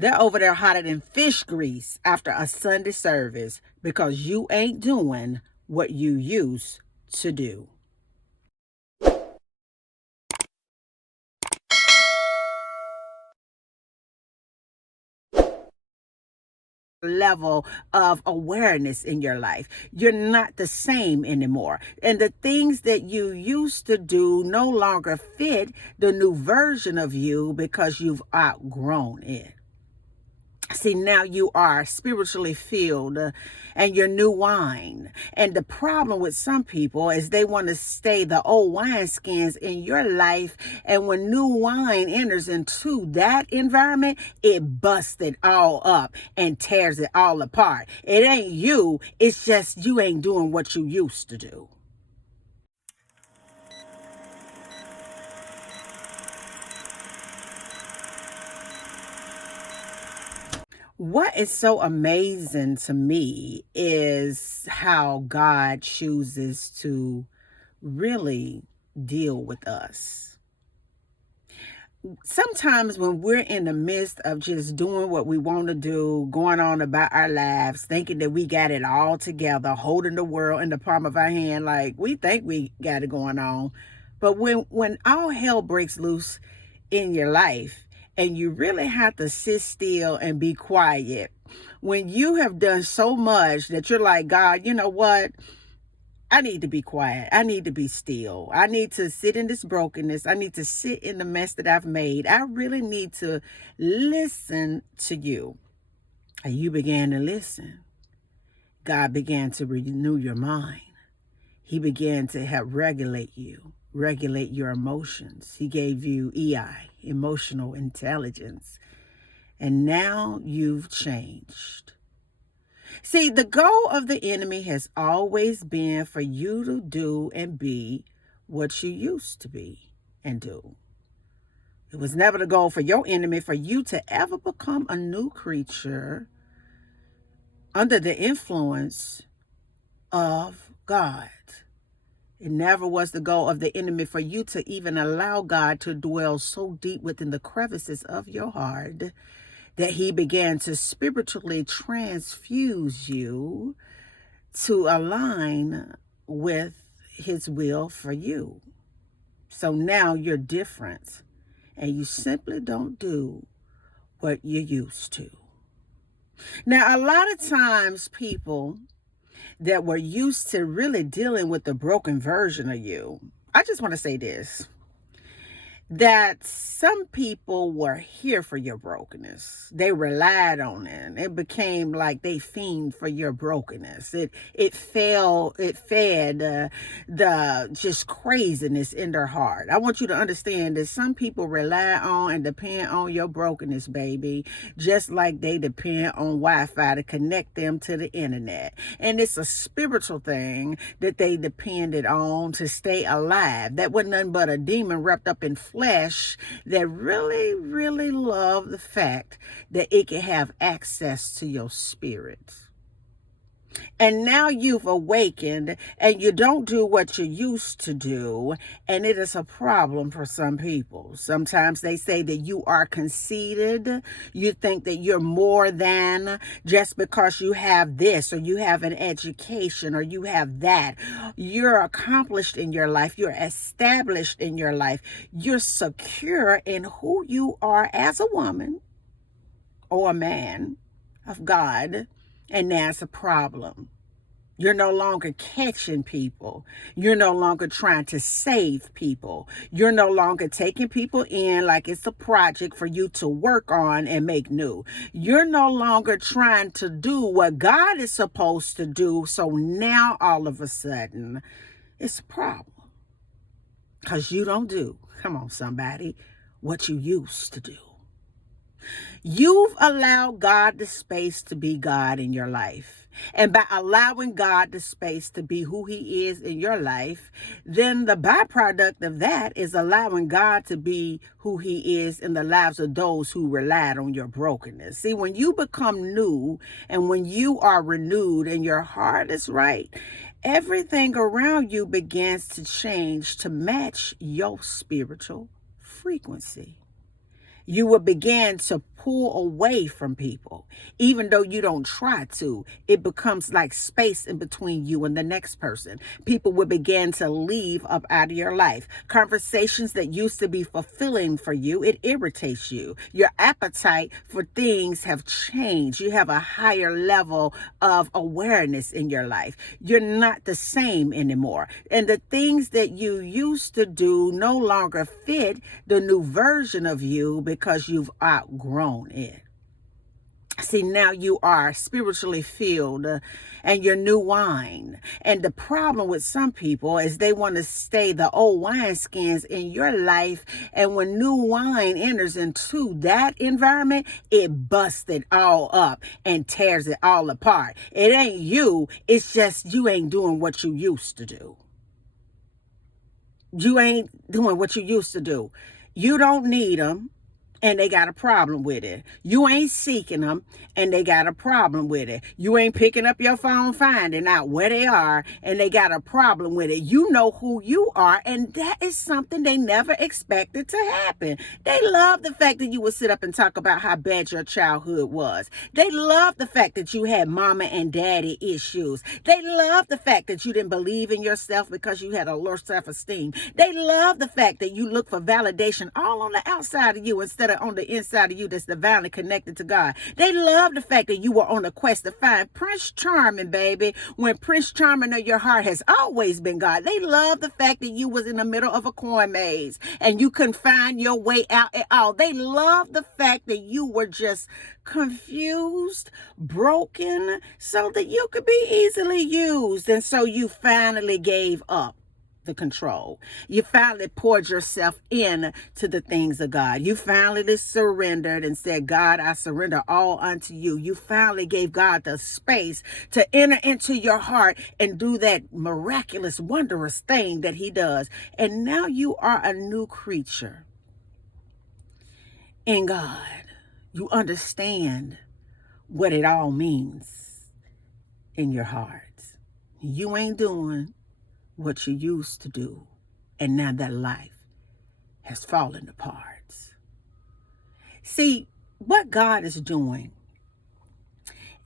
They're over there hotter than fish grease after a Sunday service because you ain't doing what you used to do. Level of awareness in your life. You're not the same anymore. And the things that you used to do no longer fit the new version of you because you've outgrown it. See, now you are spiritually filled and you're new wine. And the problem with some people is they want to stay the old wineskins in your life. And when new wine enters into that environment, it busts it all up and tears it all apart. It ain't you. It's just you ain't doing what you used to do. What is so amazing to me is how God chooses to really deal with us. Sometimes when we're in the midst of just doing what we want to do, going on about our lives, thinking that we got it all together, holding the world in the palm of our hand, like we think we got it going on. But when all hell breaks loose in your life and you really have to sit still and be quiet, when you have done so much that you're like, God, you know what? I need to be quiet. I need to be still. I need to sit in this brokenness. I need to sit in the mess that I've made. I really need to listen to you. And you began to listen. God began to renew your mind. He began to help regulate you, regulate your emotions. He gave you EI, emotional intelligence. And now you've changed. See, the goal of the enemy has always been for you to do and be what you used to be and do. It was never the goal for your enemy for you to ever become a new creature under the influence of God. It never was the goal of the enemy for you to even allow God to dwell so deep within the crevices of your heart that he began to spiritually transfuse you to align with his will for you. So now you're different and you simply don't do what you used to. Now, a lot of times people that were used to really dealing with the broken version of you, I just want to say this, that some people were here for your brokenness. They relied on it. It became like they fiend for your brokenness. It fed the just craziness in their heart. I want you to understand that some people rely on and depend on your brokenness, baby, just like they depend on Wi-Fi to connect them to the internet. And it's a spiritual thing that they depended on to stay alive. That wasn't nothing but a demon wrapped up in flesh that really, really loved the fact that it can have access to your spirit. And now you've awakened and you don't do what you used to do. And it is a problem for some people. Sometimes they say that you are conceited. You think that you're more than just because you have this or you have an education or you have that. You're accomplished in your life. You're established in your life. You're secure in who you are as a woman or a man of God. And that's a problem. You're no longer catching people. You're no longer trying to save people. You're no longer taking people in like it's a project for you to work on and make new. You're no longer trying to do what God is supposed to do. So now all of a sudden, it's a problem. Because you don't do, come on somebody, what you used to do. You've allowed God the space to be God in your life. And by allowing God the space to be who he is in your life, then the byproduct of that is allowing God to be who he is in the lives of those who relied on your brokenness. See, when you become new and when you are renewed and your heart is right, everything around you begins to change to match your spiritual frequency. You will begin to pull away from people. Even though you don't try to, it becomes like space in between you and the next person. People will begin to leave up out of your life. Conversations that used to be fulfilling for you, it irritates you. Your appetite for things have changed. You have a higher level of awareness in your life. You're not the same anymore. And the things that you used to do no longer fit the new version of you because you've outgrown it. See, now you are spiritually filled and you're new wine. And the problem with some people is they want to stay the old wineskins in your life. And when new wine enters into that environment, it busts it all up and tears it all apart. It ain't you. It's just you ain't doing what you used to do. You ain't doing what you used to do. You don't need them, and they got a problem with it. You ain't seeking them, and they got a problem with it. You ain't picking up your phone, finding out where they are, and they got a problem with it. You know who you are, and that is something they never expected to happen. They love the fact that you would sit up and talk about how bad your childhood was. They love the fact that you had mama and daddy issues. They love the fact that you didn't believe in yourself because you had a low self-esteem. They love the fact that you look for validation all on the outside of you instead of on the inside of you that's divinely connected to God. They love the fact that you were on a quest to find Prince Charming, baby, when Prince Charming of your heart has always been God. They love the fact that you was in the middle of a coin maze and you couldn't find your way out at all. They love the fact that you were just confused, broken, so that you could be easily used. And so you finally gave up the control. You finally poured yourself in to the things of God. You finally surrendered and said, God, I surrender all unto you. You finally gave God the space to enter into your heart and do that miraculous, wondrous thing that he does. And now you are a new creature in God. You understand what it all means in your heart. You ain't doing what you used to do, and now that life has fallen apart. See, what God is doing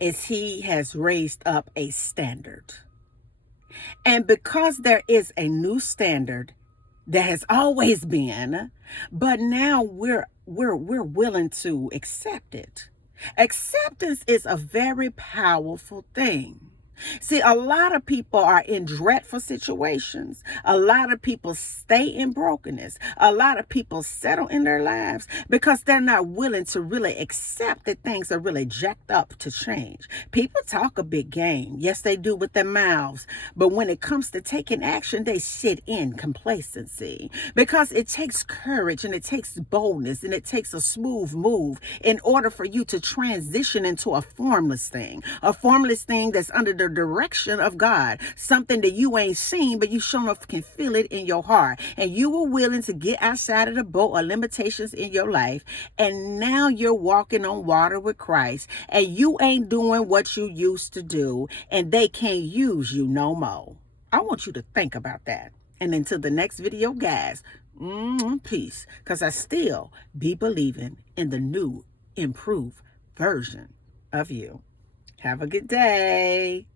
is he has raised up a standard. And because there is a new standard that has always been, but now we're willing to accept it. Acceptance is a very powerful thing. See, a lot of people are in dreadful situations. A lot of people stay in brokenness. A lot of people settle in their lives because they're not willing to really accept that things are really jacked up to change. People talk a big game. Yes, they do with their mouths. But when it comes to taking action, they sit in complacency because it takes courage and it takes boldness and it takes a smooth move in order for you to transition into a formless thing that's under the direction of God, something that you ain't seen, but you sure enough can feel it in your heart. And you were willing to get outside of the boat or limitations in your life. And now you're walking on water with Christ and you ain't doing what you used to do and they can't use you no more. I want you to think about that. And until the next video, guys, peace. Because I still be believing in the new, improved version of you. Have a good day.